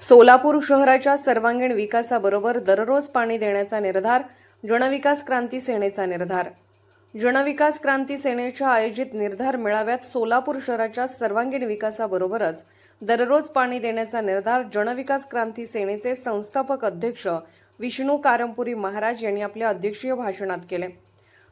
सोलापूर शहराच्या सर्वांगीण विकासाबरोबर दररोज पाणी देण्याचा निर्धार जनविकास क्रांती सेनेचा निर्धार. जनविकास क्रांती सेनेच्या आयोजित निर्धार मेळाव्यात सोलापूर शहराच्या सर्वांगीण विकासाबरोबरच दररोज पाणी देण्याचा निर्धार जनविकास क्रांती सेनेचे संस्थापक अध्यक्ष विष्णू कारंपुरी महाराज यांनी आपल्या अध्यक्षीय भाषणात केले.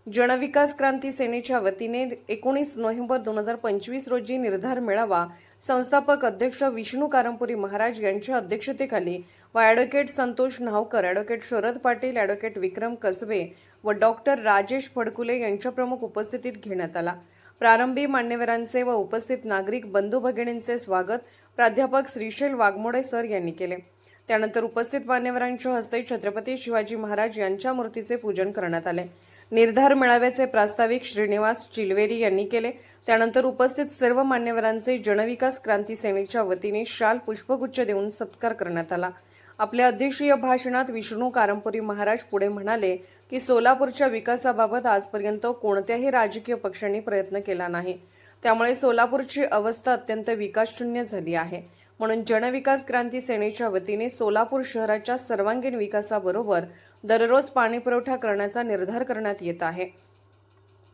जनविकास क्रांती सेनेच्या वतीने एकोणीस नोव्हेंबर दोन हजार पंचवीस रोजी निर्धार मेळावा संस्थापक अध्यक्ष विष्णू कारंपुरी महाराज यांच्या अध्यक्षतेखाली व advocate Santosh Nhavkar advocate Sharad Patil advocate Vikram Kasbe व डॉक्टर राजेश फडकुले यांच्या प्रमुख उपस्थितीत घेण्यात आला. प्रारंभी मान्यवरांचे व उपस्थित नागरिक बंधू भगिनींचे स्वागत प्राध्यापक श्रीशैल वाघमोडे सर यांनी केले. त्यानंतर उपस्थित मान्यवरांच्या हस्ते छत्रपती शिवाजी महाराज यांच्या मूर्तीचे पूजन करण्यात आले. निर्धार मेळाव्याचे प्रास्ताविक श्रीनिवास चिलवेरी यांनी केले. त्यानंतर उपस्थित सर्व मान्यवरांचे जनविकास क्रांती सेनेच्या वतीने शाल पुष्पगुच्छ देऊन सत्कार करण्यात आला. आपल्या अध्यक्षीय भाषणात विष्णू कारंपुरी महाराज पुढे म्हणाले की सोलापूरच्या विकासाबाबत आजपर्यंत कोणत्याही राजकीय पक्षांनी प्रयत्न केला नाही. त्यामुळे सोलापूरची अवस्था अत्यंत विकासशून्य झाली आहे. म्हणून जनविकास क्रांती सेनेच्या वतीने सोलापूर शहराच्या सर्वांगीण विकासाबरोबर दररोज पाणीपुरवठा करण्याचा निर्धार करण्यात येत आहे.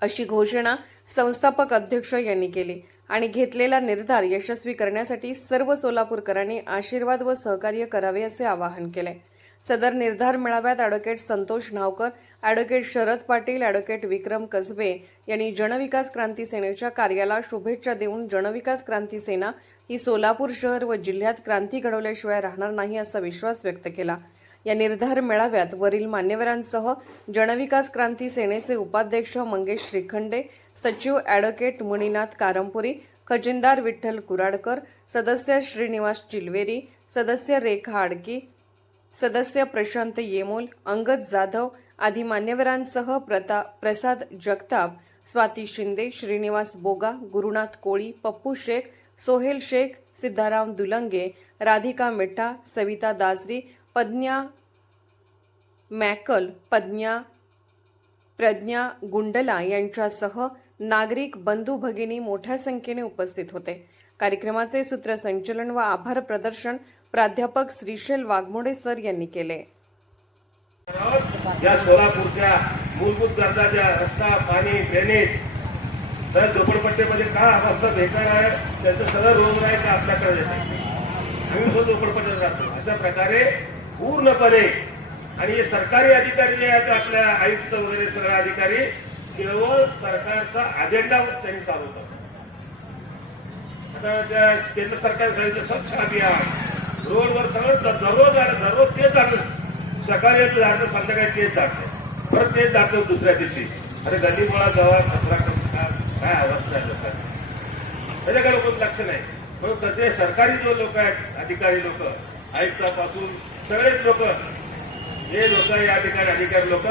अशी घोषणा संस्थापक अध्यक्ष यांनी केली आणि घेतलेला निर्धार यशस्वी करण्यासाठी सर्व सोलापूरकरांनी आशीर्वाद व सहकार्य करावे असे आवाहन केले. सदर निर्धार मेळाव्यात advocate Santosh Navkar advocate Sharad Patil advocate Vikram Kasbe यांनी जनविकास क्रांती सेनेच्या कार्याला शुभेच्छा देऊन जनविकास क्रांती सेना ही सोलापूर शहर व जिल्ह्यात क्रांती घडवल्याशिवाय राहणार नाही असा विश्वास व्यक्त केला. या निर्धार मेळाव्यात वरील मान्यवरांसह जनविकास क्रांती सेनेचे उपाध्यक्ष मंगेश श्रीखंडे सचिव ॲडव्होकेट मणिनाथ कारंपुरी खजिनदार विठ्ठल कुराडकर सदस्य श्रीनिवास चिलवेरी सदस्य रेखा आडकी सदस्य प्रशांत येमोल अंगद जाधव आदी मान्यवरांसह प्रता प्रसाद जगताप स्वाती शिंदे श्रीनिवास बोगा गुरुनाथ कोळी पप्पू शेख सोहेल शेख सिद्धाराम दुलंगे राधिका मिठा सविता दाजरी पद्न्या मॅकल पद्न्या प्रज्ञा गुंडला यांच्यासह नागरिक बंधू भगिनी मोठ्या संख्येने उपस्थित होते. कार्यक्रमाचे सूत्रसंचलन व आभार प्रदर्शन प्राध्यापक श्रीशैल वाघमोडे सर यांनी केले. या सोलापूरच्या मूलभूत गरजाच्या रस्ता पाणी ड्रेनेज तर झोपडपट्टीमध्ये का अवस्था बेकार आहे? त्यांचं सगळं रोग आहे का आपल्याकडे? येते आम्ही सुद्धा झोपडपट्टीत राहतो. अशा प्रकारे पूर्णपणे आणि हे सरकारी अधिकारी जे आहेत आपल्या आयुक्त वगैरे सगळे अधिकारी केवळ सरकारचा अजेंडा त्यांनी चालवतात आता त्या केंद्र सरकार सांगितलं स्वच्छ अभियान. रोडवर सगळं दररोज आलं दररोज तेच झालं. सकाळी येतं जातं संध्याकाळी तेच जातं परत तेच जातं दुसऱ्या दिवशी. अरे गल्लीमुळा जवळ कचरा काय अवस्था आहे लोकांची. त्याच्याकडे कोण लक्ष नाही. म्हणून तसे सरकारी जो लोक आहेत अधिकारी लोक आयुक्तापासून सगळेच लोक हे लोक या ठिकाणी अधिकारी लोक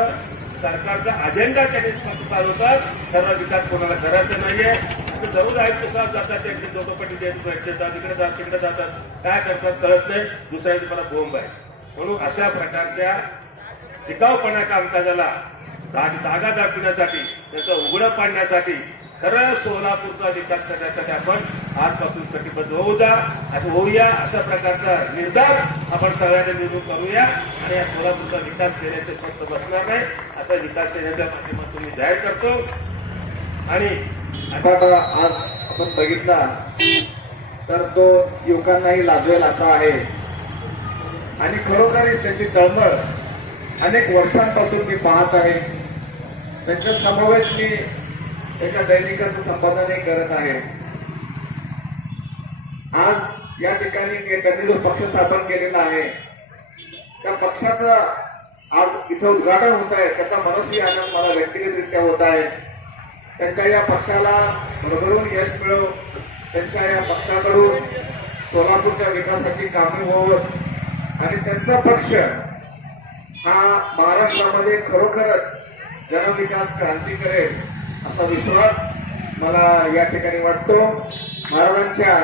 सरकारचा अजेंडा त्यांनी फक्त चालवतात सर्व विकास कोणाला करायचा नाहीये. तर जरूर आयुक्त कसा जातात त्यांची चौकपट्टी जातात तिकडे जातात तिकडे जातात. काय करतात कळत नाही दुसऱ्या तुम्हाला बोंब आहे. म्हणून अशा प्रकारच्या टिकावपणा कामकाजाला जाग- जागा दाखवण्यासाठी त्याचं उघडं पाडण्यासाठी खरं सोलापूरचा विकास करण्यासाठी आपण आजपासून कटिबद्ध होऊ जा असं होऊया अशा प्रकारचा निर्धार आपण सगळ्यांना निवडून करूया आणि या सोलापूरचा विकास केल्याचे फक्त बसणार नाही असा विकास केल्याच्या माध्यमातून मी जाहीर करतो. आणि आपण आज आपण बघितला तर तो युवकांनाही लाजवेल असा आहे. आणि खरोखरीच त्यांची तळमळ अनेक वर्षांपासून मी पाहत आहे. त्यांच्या समवेत मी एका दैनिकाचं संपादनही करत आहे. आज या ठिकाणी त्यांनी जो पक्ष स्थापन केलेला आहे. त्या पक्षाचं आज इथं उद्घाटन होत आहे. त्याचा मनस्वी आनंद मला व्यक्तिगतरित्या होत आहे. त्यांच्या या पक्षाला भरभरून यश मिळो त्यांच्या या पक्षाकडून सोलापूरच्या विकासाची कामे होत आणि त्यांचा पक्ष हा महाराष्ट्रामध्ये खरोखरच जनविकास क्रांती करेल असा विश्वास मला या ठिकाणी वाटतो. महाराजांच्या